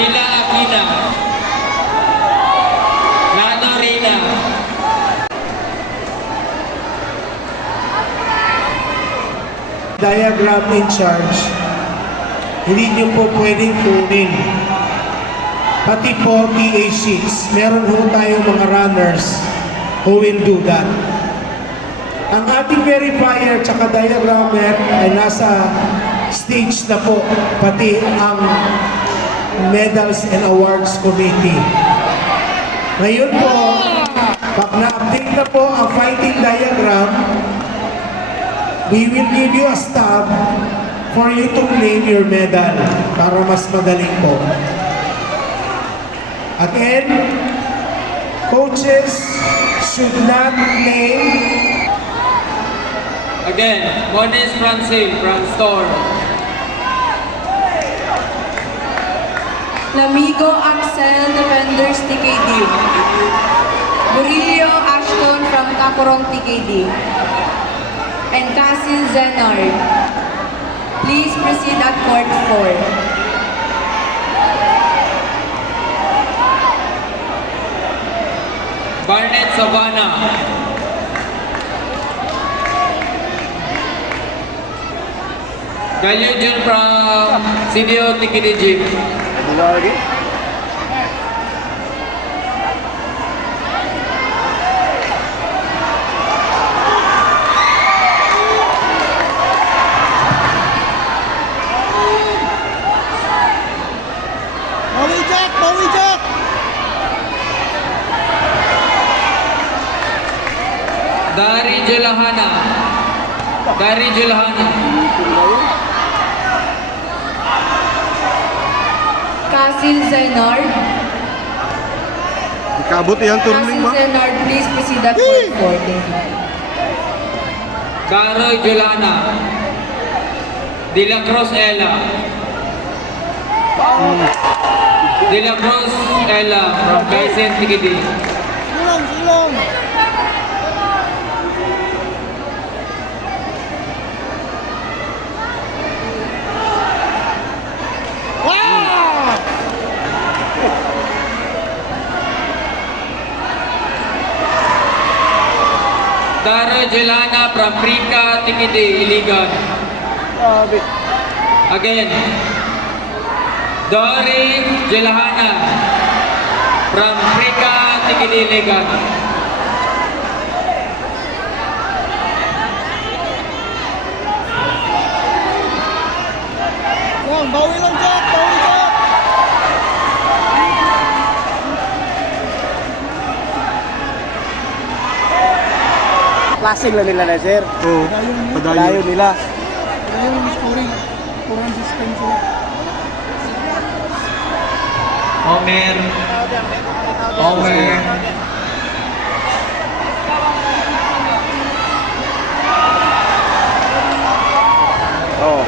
Villa Aquina, Nana Reina, diagram in charge, hindi nyo po pwedeng kunin. Pati po TA sheets, meron ho tayong mga runners who will do that. Ang ating verifier tsaka diagrammer ay nasa stage na po, pati ang Medals and Awards Committee. Ngayon po, pag na-update na po ang fighting diagram, we will give you a stub for you to claim your medal para mas madaling po. Again, coaches should not claim. again, Moniz Francil from Storm, Lamigo Axel, Defenders TKD. Murillo Ashton from Kakorong TKD. And Cassil Zenard. Please proceed at court 4. Barnett Savannah, Galio Jun from CDO Tikidijik, lagi. Bawi Jack! Dari Jelahana, Cassil Zenard. Ikabot yung turning Cassil ba? Zenard, please proceed at court 4. Thank you. Caroy Julana, De La Cruz Ella, De La Cruz Ella from Quezon Tikidi, Silong! Daro Jelana from Prika Tikidi, Iligan. Again, Dori Jelahana from Prika Tikidi, Iligan. Bawi lang Jack! Lasing lang nila na sir. Oo, padayon nila. Padayon yung scoring. Scoring system sila. Omer. Oo.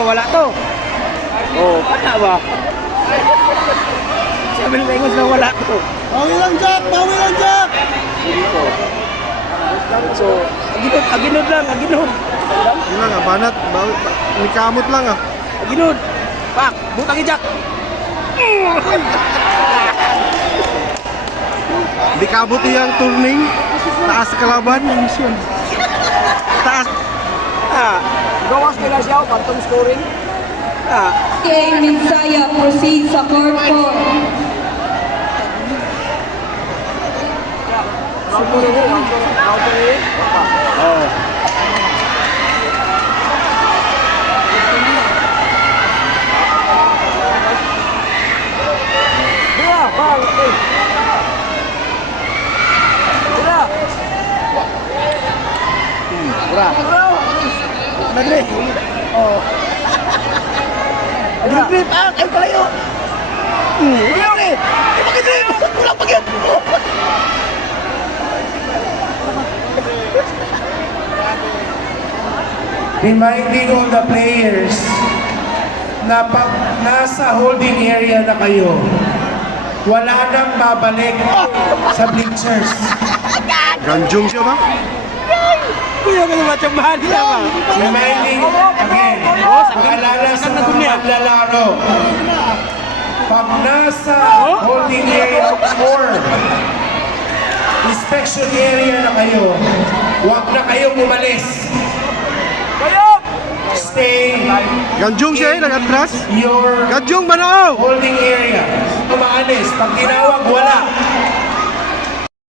Wala to. Oh, pata ba? Sabi nila ingos na wala to. Bawi lang Jack! So, aginod lang. Yun lang banat. Nikamot lang Aginod. Pak, butang ni Jack. Di kabot yung turning. Taas kalaban. Taas. Gawas nila siya, pantong scoring. Okay, Minsaya, proceed sa court 4. Madrid. Oh. Madrid ay palayo. Madrid. Madrid. Pulang pagyan. Reminding all the players na pag nasa holding area na kayo, wala nang babalik sa bleachers. Ganjong siya ba? Kuya ka naman siyang mahal niya ba? Reminding again, paalala sa mga manlalaro. Pag nasa holding area or inspection area na kayo, huwag na kayong umalis. Stay Ganjong siya eh, nag-atras. your Ganjong manao! holding area. Umaalis. Pag tinawag, wala.